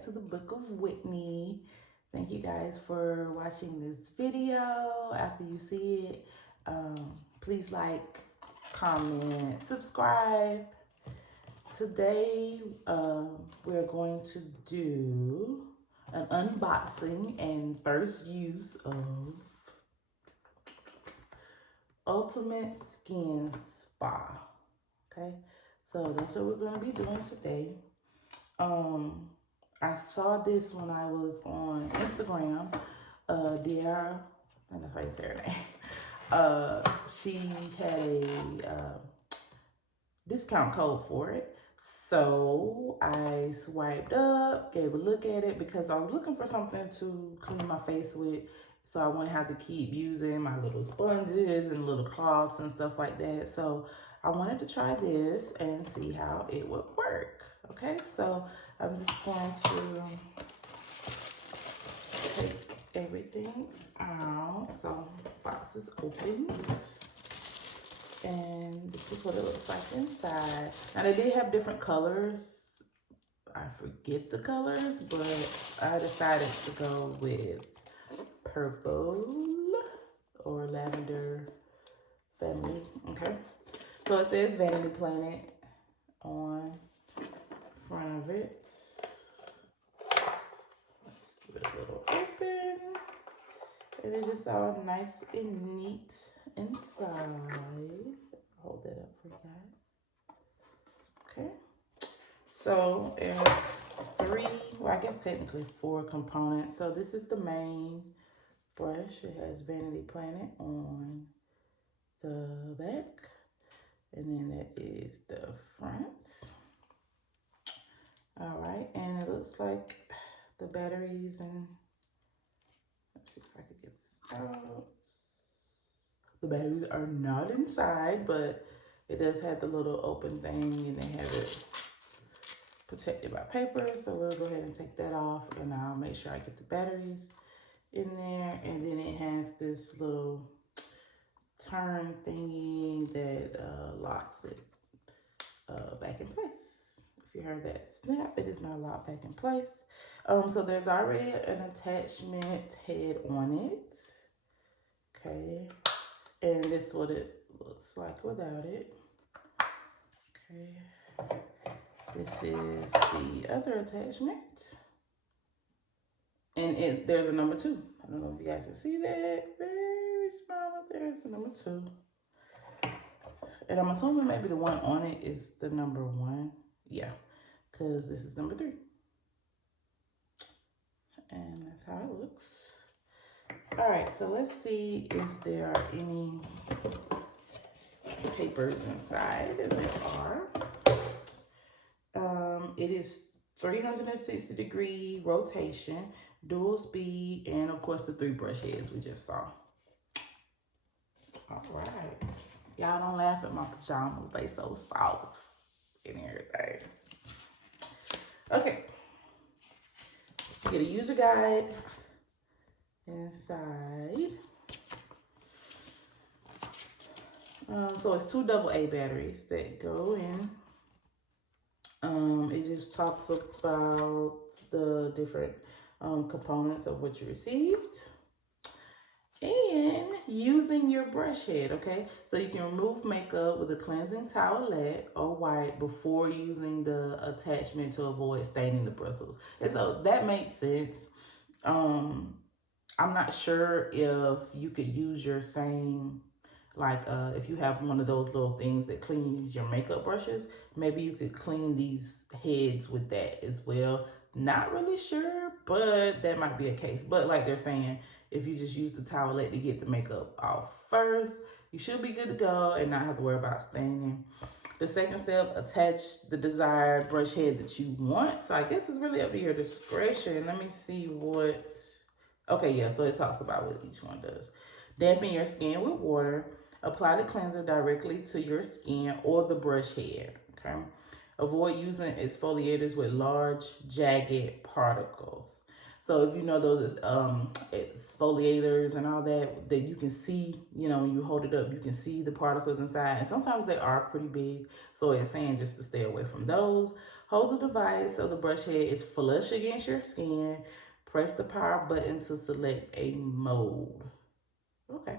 back to the Book of Whitney. Thank you guys for watching this video. After you see it, please like, comment, subscribe. Today, we're going to do an unboxing and first use of Ultimate Skin Spa. Okay, so that's what we're going to be doing today. I saw this when I was on Instagram. Dearra, I don't know how you say her name. She had a discount code for it. So I swiped up, gave a look at it because I was looking for something to clean my face with. So I wouldn't have to keep using my little sponges and little cloths and stuff like that. So I wanted to try this and see how it would work. Okay, so I'm just going to take everything out. So box is opened. And this is what it looks like inside. Now they did have different colors. I forget the colors, but I decided to go with purple or lavender family. Okay. So it says Vanity Planet on front of it. Let's give it a little open. And it is all nice and neat inside. Hold that up for you guys. Okay. So there's three, well, I guess technically 4 components. So this is the main brush. It has Vanity Planet on the back. And then that is the front. All right, and it looks like the batteries and let's see if I can get this out. The batteries are not inside, but it does have the little open thing and they have it protected by paper. So we'll go ahead and take that off and I'll make sure I get the batteries in there. And then it has this little turn thingy that locks it back in place. If you heard that snap, it is now locked back in place. So there's already an attachment head on it. Okay. And this is what it looks like without it. Okay. This is the other attachment. And there's a number 2. I don't know if you guys can see that. Very small up there. It's a number 2. And I'm assuming maybe the one on it is the number 1. Yeah, because this is number 3. And that's how it looks. All right, so let's see if there are any papers inside, and there are. It is 360-degree rotation, dual speed, and of course the 3 brush heads we just saw. All right. Y'all don't laugh at my pajamas. They so soft and everything. Okay. You get a user guide inside. So it's 2 AA batteries that go in. It just talks about the different components of what you received. And using your brush head, okay? So you can remove makeup with a cleansing towelette or wipe before using the attachment to avoid staining the bristles. And so that makes sense. I'm not sure if you could use your same, like if you have one of those little things that cleans your makeup brushes, maybe you could clean these heads with that as well. Not really sure, but that might be a case. But like they're saying, if you just use the towelette to get the makeup off first, you should be good to go and not have to worry about staining. The second step, attach the desired brush head that you want. So I guess it's really up to your discretion. Let me see what, okay, yeah, so it talks about what each one does. Dampen your skin with water. Apply the cleanser directly to your skin or the brush head, okay? Avoid using exfoliators with large, jagged particles. So if you know those exfoliators and all that you can see, when you hold it up, you can see the particles inside. And sometimes they are pretty big. So it's saying just to stay away from those. Hold the device so the brush head is flush against your skin. Press the power button to select a mode. Okay.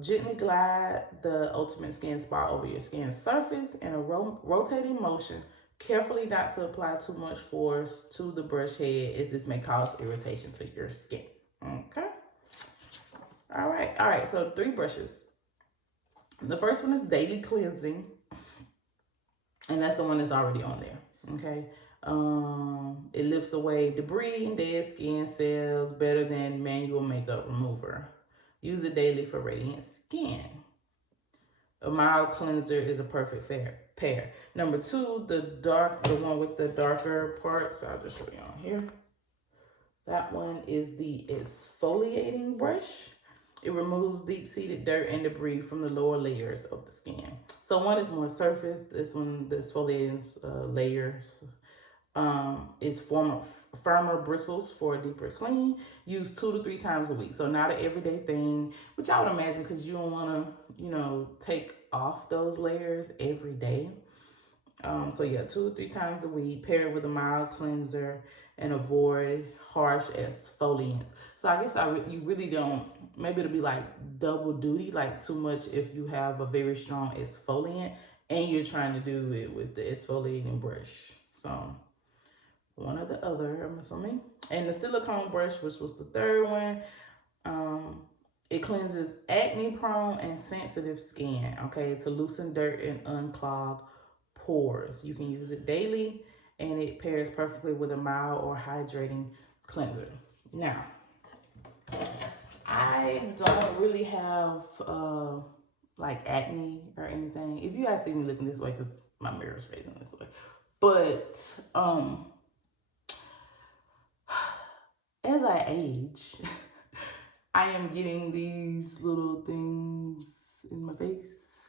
Gently glide the ultimate skin spot over your skin surface in a rotating motion. Carefully not to apply too much force to the brush head, as this may cause irritation to your skin. Okay. All right. So 3 brushes. The first one is daily cleansing, and that's the one that's already on there. Okay. It lifts away debris and dead skin cells better than manual makeup remover. Use it daily for radiant skin. A mild cleanser is a perfect pair. Number 2, the one with the darker parts. I'll just show you on here. That one is the exfoliating brush. It removes deep-seated dirt and debris from the lower layers of the skin. So one is more surface. This one, the exfoliating layers, is firmer bristles for a deeper clean. Use 2 to 3 times a week. So not an everyday thing, which I would imagine because you don't want to, take off those layers every day. So yeah, 2 or 3 times a week. Pair it with a mild cleanser and avoid harsh exfoliants. So I guess you really don't. Maybe it'll be like double duty, like too much if you have a very strong exfoliant and you're trying to do it with the exfoliating brush. So one or the other, I'm assuming. And the silicone brush, which was the third one, it cleanses acne-prone and sensitive skin, okay, to loosen dirt and unclog pores. You can use it daily, and it pairs perfectly with a mild or hydrating cleanser. Now, I don't really have like acne or anything. If you guys see me looking this way, because my mirror is facing this way, but as I age, I am getting these little things in my face.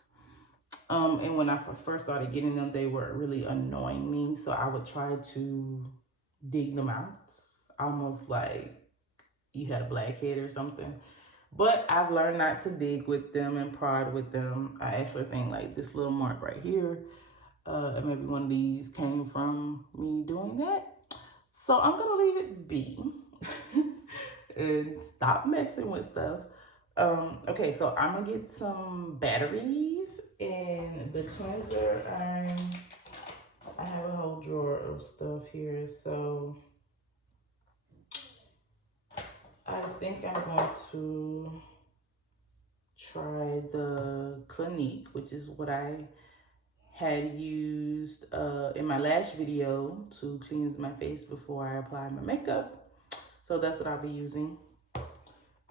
And when I first started getting them, they were really annoying me. So I would try to dig them out, almost like you had a blackhead or something. But I've learned not to dig with them and prod with them. I actually think like this little mark right here, and maybe one of these came from me doing that. So I'm gonna leave it be and stop messing with stuff. Okay, so I'm gonna get some batteries and the cleanser. I have a whole drawer of stuff here, so I think I'm going to try the Clinique, which is what I had used in my last video to cleanse my face before I apply my makeup. So that's what I'll be using.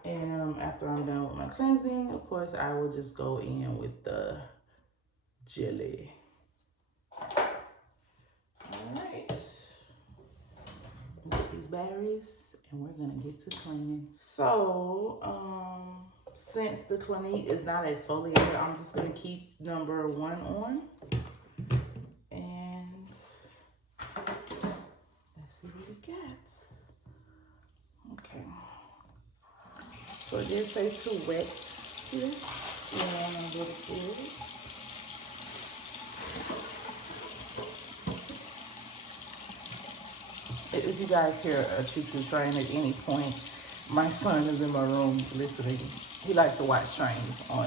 And after I'm done with my cleansing, of course, I will just go in with the jelly. All right. Get these batteries and we're gonna get to cleaning. So, since the Clinique is not exfoliated, I'm just gonna keep number 1 on. And let's see what it gets. Okay. So it did say to wet here. And I'm gonna get it filled. If you guys hear a choo-choo train at any point, my son is in my room listening. He likes to watch trains on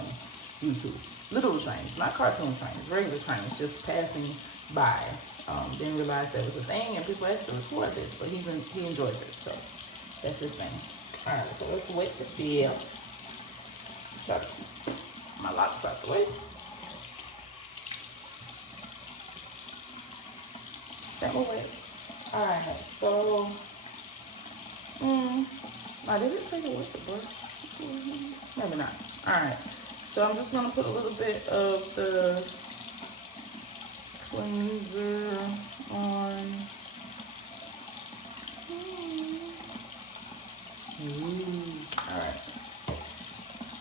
YouTube. Literal trains, not cartoon trains, regular trains, just passing by. Didn't realize that was a thing, and people asked to record this, but he enjoys it, so that's his thing. All right, so let's wet the fill. Got my locks out the way. That will wet. All right, so, now did it say to wet the brush? Maybe not. All right, so I'm just gonna put a little bit of the cleanser on. All right,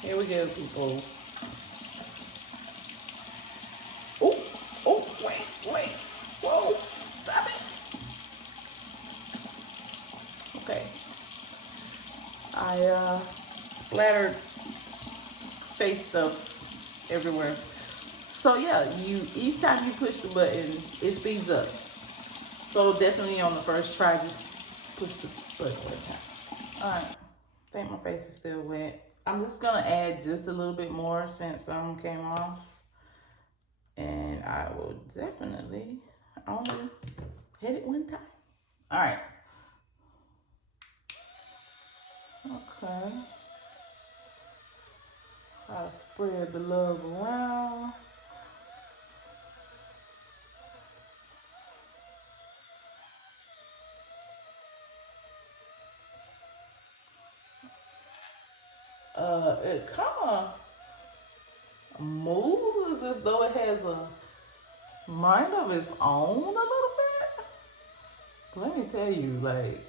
here we go, people. Oh, wait, whoa, stop it. my splattered face stuff everywhere. So yeah, each time you push the button, it speeds up. So definitely on the first try, just push the button one time. All right, I think my face is still wet. I'm just gonna add just a little bit more since some came off, and I will definitely only hit it one time. All right. Okay. I'll spread the love around. It kind of moves as though it has a mind of its own a little bit. Let me tell you, like,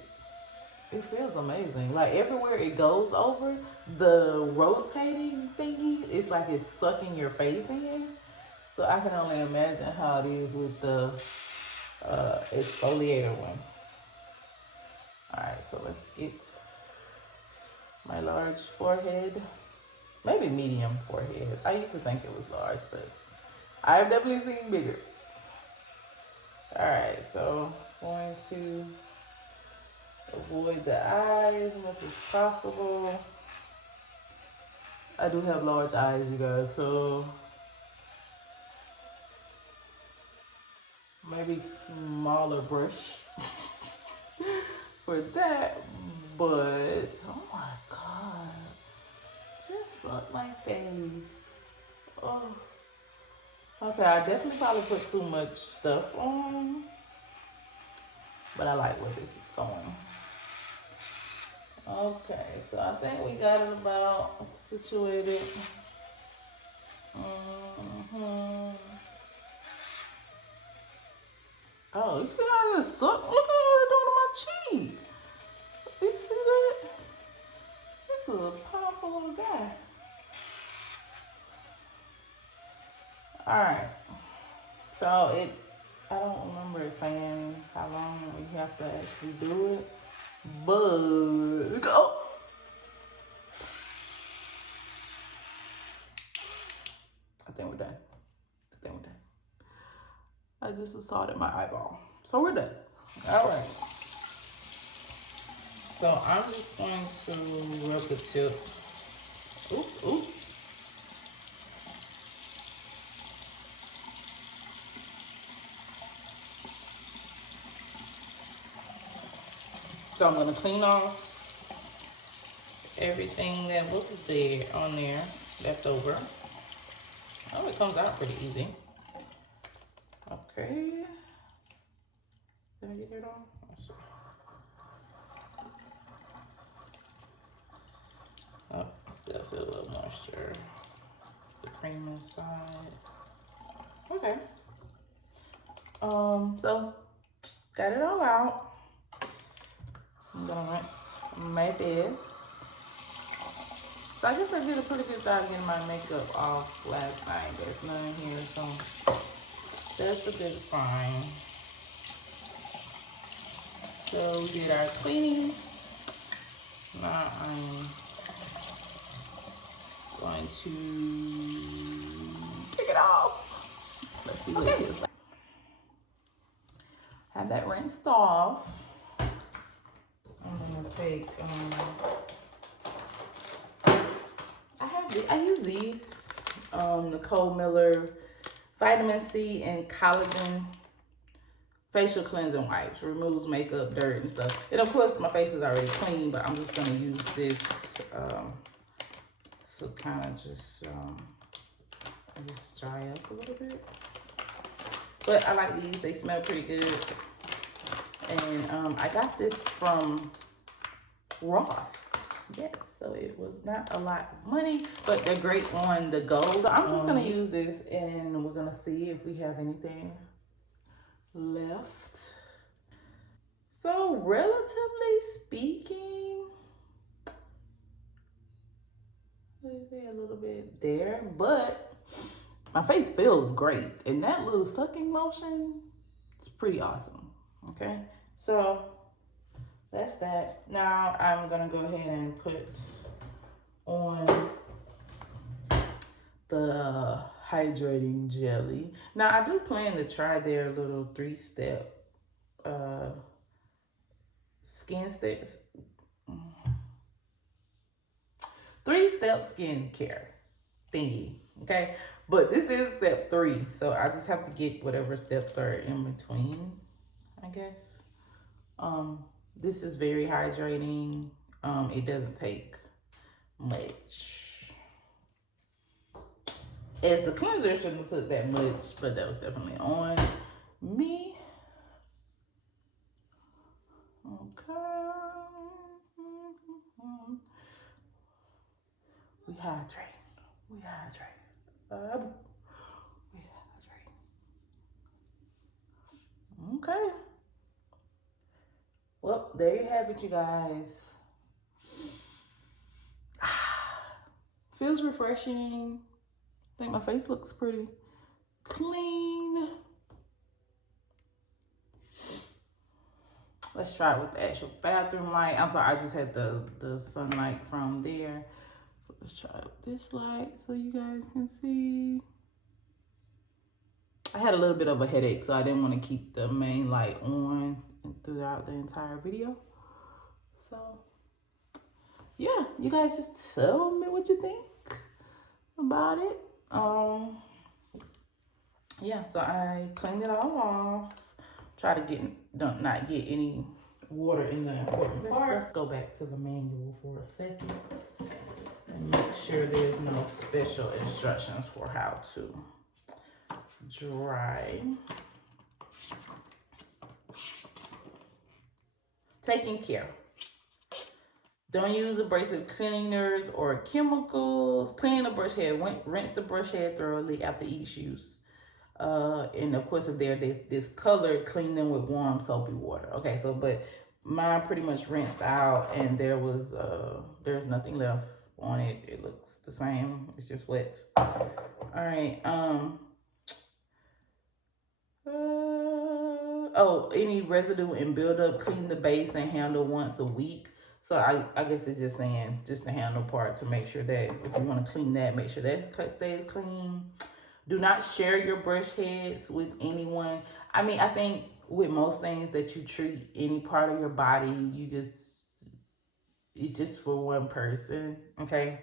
it feels amazing. Like, everywhere it goes over, the rotating thingy, it's like it's sucking your face in. So I can only imagine how it is with the exfoliator one. Alright, so let's get my large forehead. Maybe medium forehead. I used to think it was large, but I've definitely seen bigger. Alright, so going to avoid the eyes as much as possible. I do have large eyes, you guys, so maybe smaller brush for that. But oh my god, just suck my face. Oh, okay. I definitely probably put too much stuff on, but I like where this is going. Okay, so I think we got it about situated. Oh, you see how this suck? Look at what it's doing to my cheek. You see that? This is a powerful little guy. Alright. So I don't remember it saying how long we have to actually do it. But go. I think we're done. I just assaulted my eyeball. So we're done. Alright. So I'm just going to rub the tip. Oop, oop. So I'm going to clean off everything that was there on there, left over. Oh, it comes out pretty easy. Okay. Did I get it on? Oh, still feel a little moisture. The cream inside. Okay. So got it all out. I'm gonna rinse my face. So I guess I did a pretty good job getting my makeup off last night. There's none in here, so that's a good sign. So we did our cleaning. Now I'm going to take it off. Let's see what it feels like. Have that rinsed off. I'm gonna take I use these Nicole Miller vitamin C and collagen facial cleansing wipes. Removes makeup, dirt, and stuff. And of course my face is already clean, but I'm just gonna use this to kind of just dry up a little bit. But I like these, they smell pretty good. And I got this from Ross. Yes, so it was not a lot of money, but they're great on the go. So I'm just gonna use this and we're gonna see if we have anything left. So relatively speaking, maybe a little bit there, but my face feels great. And that little sucking motion, it's pretty awesome. Okay, so that's that. Now I'm gonna go ahead and put on the hydrating jelly. Now I do plan to try their little 3-step skin steps, 3-step skincare thingy. Okay, but this is step 3, so I just have to get whatever steps are in between, I guess. This is very hydrating. It doesn't take much. As the cleanser shouldn't have took that much, but that was definitely on me. Okay. We hydrate. We hydrate. We hydrate. Okay. Well, there you have it, you guys. Feels refreshing. I think my face looks pretty clean. Let's try it with the actual bathroom light. I'm sorry, I just had the sunlight from there. So let's try it with this light so you guys can see. I had a little bit of a headache, so I didn't want to keep the main light on throughout the entire video. So yeah, you guys just tell me what you think about it. Yeah, so I cleaned it all off. Try to not get any water in the important part. Let's go back to the manual for a second and make sure there's no special instructions for how to dry. Taking care. Don't use abrasive cleaners or chemicals. Clean the brush head. Rinse the brush head thoroughly after each use. And of course, if they're discolored, clean them with warm soapy water. Okay, so but mine pretty much rinsed out, and there's nothing left on it. It looks the same. It's just wet. All right. Any residue and buildup, clean the base and handle once a week. So I guess it's just saying just the handle part to make sure that if you want to clean that, make sure that stays clean. Do not share your brush heads with anyone. I mean, I think with most things that you treat any part of your body, it's just for one person, okay?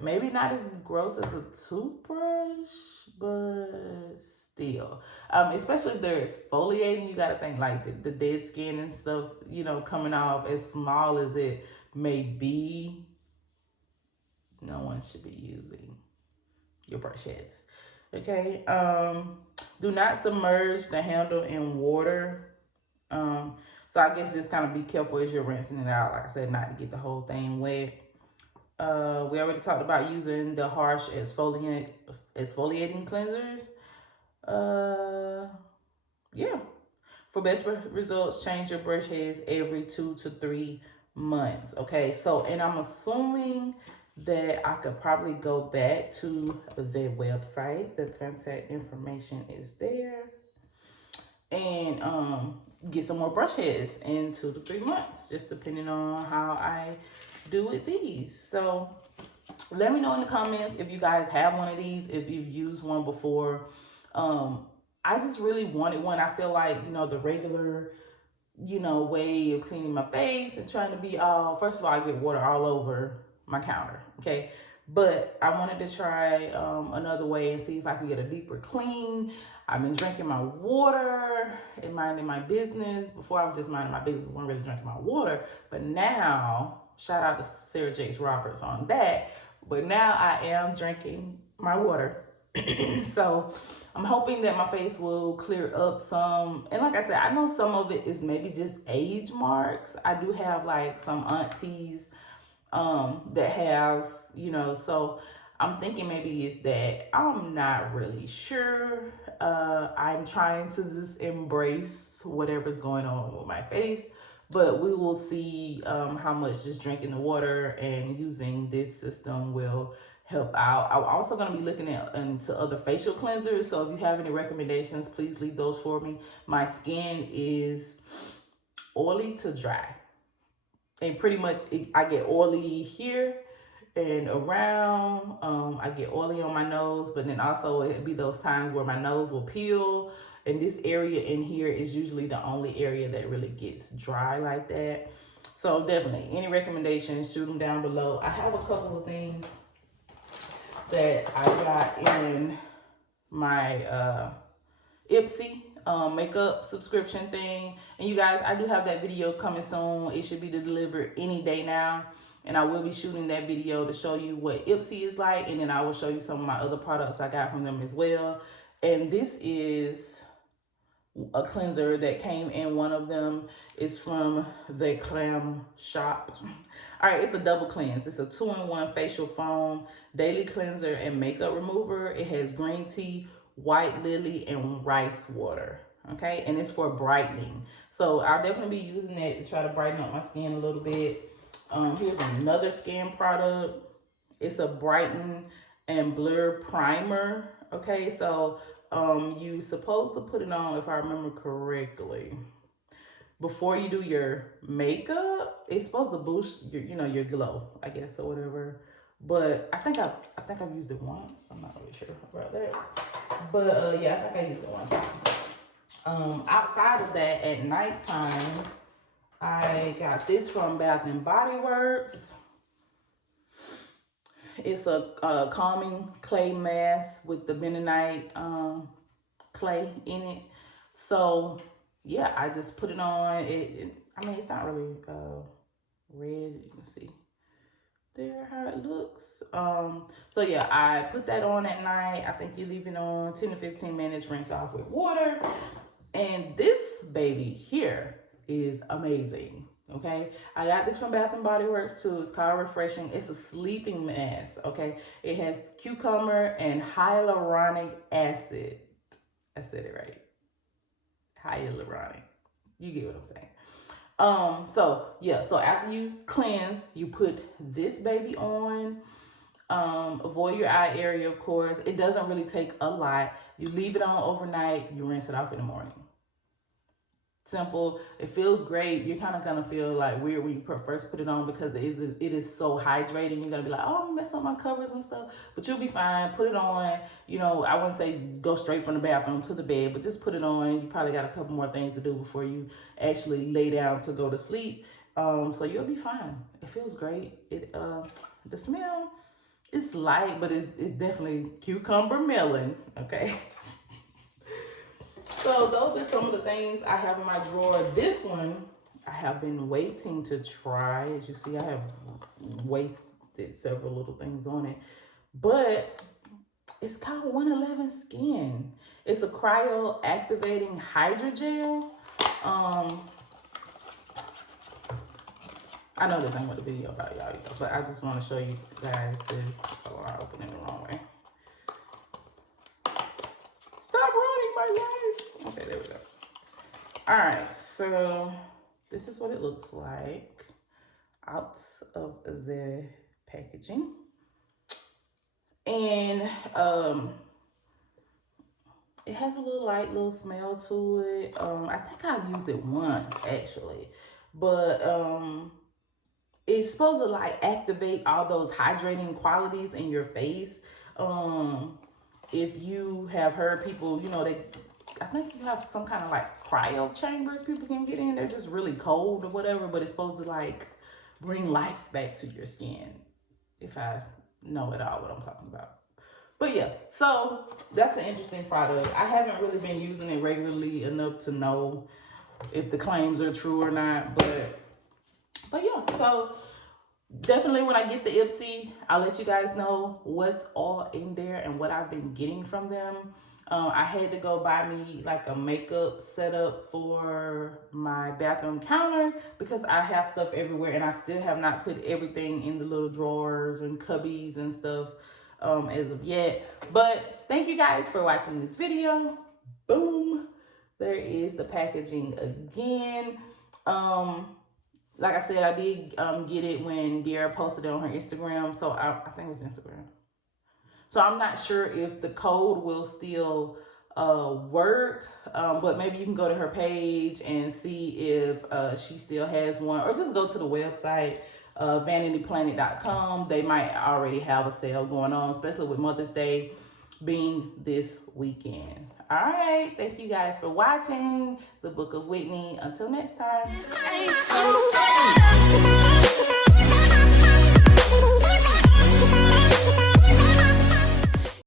Maybe not as gross as a toothbrush, but still. Especially if they're exfoliating, you gotta think like the dead skin and stuff, coming off, as small as it may be, no one should be using your brush heads. Okay. Do not submerge the handle in water. So I guess just kind of be careful as you're rinsing it out. Like I said, not to get the whole thing wet. We already talked about using the harsh exfoliating cleansers. Yeah. For best results, change your brush heads every 2 to 3 months. Okay, so, and I'm assuming that I could probably go back to their website. The contact information is there. And get some more brush heads in 2 to 3 months, just depending on how I do with these. So let me know in the comments if you guys have one of these, if you've used one before. I just really wanted one. I feel like, the regular, way of cleaning my face and trying to be first of all, I get water all over my counter, okay? But I wanted to try another way and see if I can get a deeper clean. I've been drinking my water and minding my business. Before I was just minding my business, wasn't really drinking my water. But now, shout out to Sarah Jakes Roberts on that. But now I am drinking my water. So I'm hoping that my face will clear up some. And like I said, I know some of it is maybe just age marks. I do have like some aunties that have, so I'm thinking maybe it's that. I'm not really sure. I'm trying to just embrace whatever's going on with my face, but we will see how much just drinking the water and using this system will help out. I'm also going to be looking into other facial cleansers, so if you have any recommendations, please leave those for me. My skin is oily to dry. And pretty much I get oily here and around. I get oily on my nose, but then also it'd be those times where my nose will peel. And this area in here is usually the only area that really gets dry like that. So definitely, any recommendations, shoot them down below. I have a couple of things that I got in my Ipsy makeup subscription thing. And you guys, I do have that video coming soon. It should be delivered any day now. And I will be shooting that video to show you what Ipsy is like. And then I will show you some of my other products I got from them as well. And this is a cleanser that came in. One of them is from the Clam Shop. All right, it's a double cleanse. It's a 2-in-1 facial foam, daily cleanser, and makeup remover. It has green tea, white lily, and rice water. Okay, and it's for brightening. So I'll definitely be using that to try to brighten up my skin a little bit. Here's another skin product. It's a brighten and blur primer. Okay, so you supposed to put it on, if I remember correctly, before you do your makeup. It's supposed to boost your, you know, your glow, I guess, or whatever. But I think I've used it once. I'm not really sure about that. But yeah, I think I used it one time. Outside of that, at nighttime, I got this from Bath and Body Works. It's a calming clay mask with the bentonite clay in it. So yeah, I just put it on. I mean, it's not really red. You can see there how it looks. So yeah, I put that on at night. I think you leave it on 10 to 15 minutes, rinse off with water. And this baby here is amazing. Okay, I got this from Bath and Body Works too. It's called Refreshing. It's a sleeping mask. Okay, it has cucumber and hyaluronic acid. I said it right. Hyaluronic. You get what I'm saying. So yeah, so after you cleanse, you put this baby on. Avoid your eye area, of course. It doesn't really take a lot. You leave it on overnight, you rinse it off in the morning. Simple. It feels great. You're kind of gonna feel like weird when you first put it on because it is so hydrating. You're gonna be like, oh, I'm gonna mess up my covers and stuff, but you'll be fine. Put it on. You know, I wouldn't say go straight from the bathroom to the bed, but just put it on. You probably got a couple more things to do before you actually lay down to go to sleep. So you'll be fine. It feels great. The smell is light, but it's definitely cucumber melon. Okay. So those are some of the things I have in my drawer. This one I have been waiting to try. As you see, I have wasted several little things on it. But it's called 111 Skin. It's a cryo activating hydrogel. I know this ain't what the video about, y'all, but I just want to show you guys this. Oh, I opened it the wrong way. Stop ruining my life. Okay, there we go. All right, so this is what it looks like out of the packaging. And it has a little smell to it. I think I've used it once actually, but it's supposed to like activate all those hydrating qualities in your face. If you have heard people, you know, I think you have some kind of like cryo chambers people can get in. They're just really cold or whatever, but it's supposed to like bring life back to your skin. If I know at all what I'm talking about. But yeah, so that's an interesting product. I haven't really been using it regularly enough to know if the claims are true or not, but yeah, so definitely when I get the Ipsy, I'll let you guys know what's all in there and what I've been getting from them. I had to go buy me like a makeup setup for my bathroom counter because I have stuff everywhere and I still have not put everything in the little drawers and cubbies and stuff as of yet. But thank you guys for watching this video. Boom. There is the packaging again. Like I said, I did get it when Dearra posted it on her Instagram. So I think it was Instagram. So I'm not sure if the code will still work, but maybe you can go to her page and see if she still has one, or just go to the website, vanityplanet.com. They might already have a sale going on, especially with Mother's Day being this weekend. All right, thank you guys for watching the Book of Whitney. Until next time.